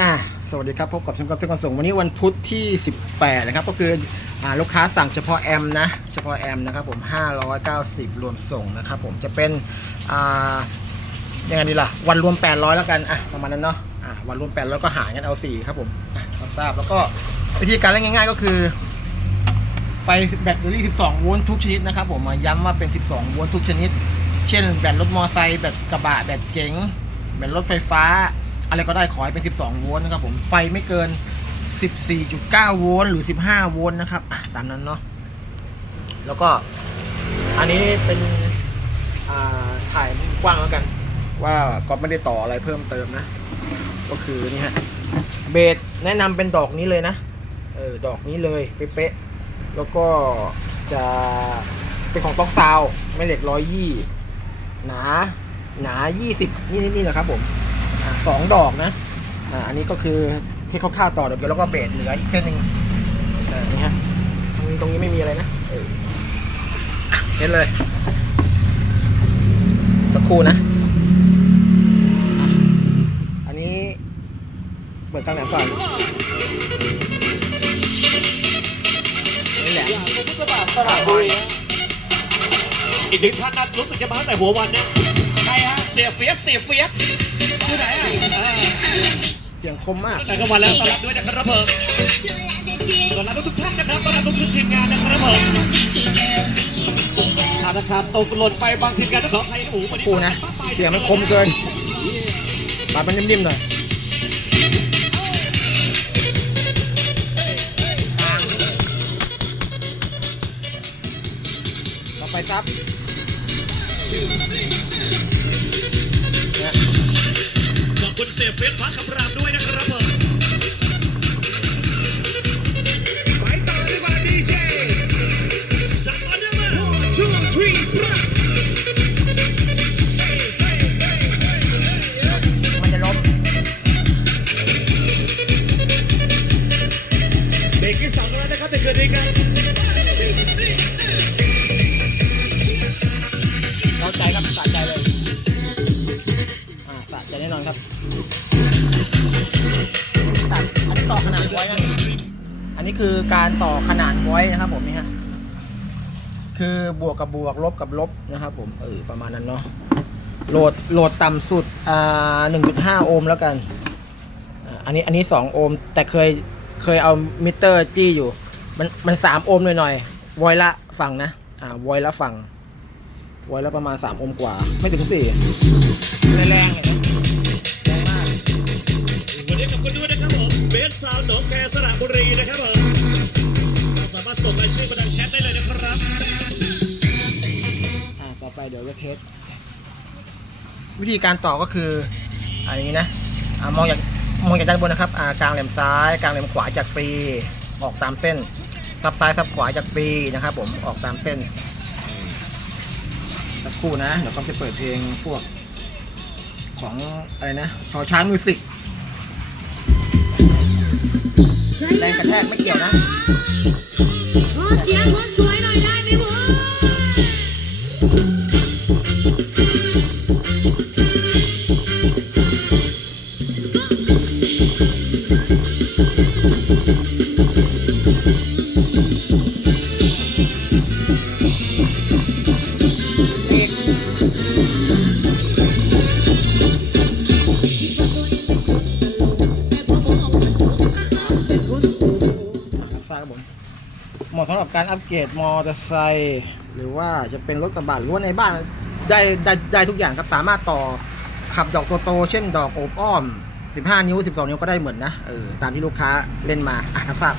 อ่าสวัสดีครับ พบกับช่างกอล์ฟเพื่อนคนส่งวันนี้วันพุธที่ 18 นะครับ ก็คืออ่าลูกค้าสั่งเฉพาะแอมนะ เฉพาะแอมนะครับผม 590 รวมส่งนะครับผมจะเป็นอ่ายังไงดีล่ะ วันรวม 800 แล้วกันอะประมาณนั้นเนาะอ่าวันรวม 800 ก็หารกันเอา 4 ครับผมรับทราบแล้วก็วิธีการเล่นง่าย ๆ ก็คือ ไฟแบตเตอรี่ 12 โวลต์ทุกชนิดนะครับผมมาย้ำว่าเป็น 12 โวลต์ทุกชนิด เช่นแบตรถมอไซค์แบตกระบะแบตเก๋งแบตรถไฟฟ้า อะไรก็ได้ขอให้เป็น 12 โวลต์นะครับผม ไฟไม่เกิน 14.9 โวลต์หรือ 15 โวลต์นะครับอะตามนั้นเนาะ แล้วก็อันนี้เป็นถ่ายกว้างแล้วกัน ว่าก็ไม่ได้ต่ออะไรเพิ่มเติมนะ ก็คือนี่ฮะ เบสแนะนำเป็นดอกนี้เลยนะ เออ ดอกนี้เลยเป๊ะๆ แล้วก็จะเป็นของต็อกซาวไม่เหล็กร้อยยี่หนาหนา 20 นี่นี่นี่แหละครับผม สองดอกนะอ่าอันนี้ก็คือที่เขาค่าต่อเดี๋ยวแล้วก็เบสเหลืออีกเส้นหนึ่งอ่านี่ฮะตรงนี้ตรงนี้ไม่มีอะไรนะเอออะเห็นเลย สักครู่นะ อันนี้เปิดตั้งแหลมก่อนนี่แหละพุทธบาทสระบุรีอีกหนึ่งท่านนั้นรู้สึกจะมาตั้งแต่หัววันเนี่ยใครฮะเสียเฟียสเสียเฟียส คมมากแต่ก็มาแล้วต้อนรับด้วยนะครับเพิ่มต้อนรับทุกท่านนะครับต้อนรับทุกทีมงานนะครับเพิ่มถ้านะครับตกหล่นไปบางทีมงานต้องขอให้หมูวันนี้ครูนะ เสียงมันคมเกินปาดมันนิ่มๆหน่อยต่อไปซับเนี่ยขอบ คุณเสียเฟียสฟ้าคำรามด้วยนะครับเพิ่มไปต่อดีกว่าดีเจสักอันเดอร์ one two three four มันจะล้มเบรกที่สองแล้วนะครับในคืนนี้ครับ นี้คือการต่อขนานไว้นะครับผมนี่ฮะคือบวกกับบวกลบกับลบนะครับ ผมเออประมาณนั้นเนาะโหลดโหลดต่ำสุดอ่าหนึ่งจุดห้าโอห์มแล้วกันอันนี้อันนี้สองโอห์มแต่เคยเคยเอามิเตอร์จี้อยู่ มันมันสามโอห์มหน่อยๆไวละฝั่งนะอ่าไวละฝั่งไวละประมาณสามโอห์มกว่า ไม่ถึงสี่แรงแรงมากวันนี้ขอบคุณด้วยนะครับผมเบสซาวน์หน เดี๋ยวจะเทส วิธีการต่อก็คืออย่างนี้นะอมองจากมองจากด้านบนนะครับอ่ากลางแหลมซ้ายกลางแหลมขวาจากปีออกตามเส้นซับซ้ายซับขวาจากปีนะครับ ผมออกตามเส้น สักครู่นะเดี๋ยวก็จะเปิดเพลงพวกของอะไรนะชอช้างมิวสิกแรงกระแทกไม่เกี่ยวนะ รับทราบครับผมเหมาะสำหรับการอัปเกรดมอเตอร์ไซค์หรือว่าจะเป็นรถกระบะหรือว่าในบ้านได้ได้ได้ทุกอย่างครับสามารถต่อขับดอกโตๆเช่นดอกโอบอ้อม 15 นิ้ว 12 นิ้วก็ได้เหมือนนะเออตามที่ลูกค้าเล่นมาอะรับทราบ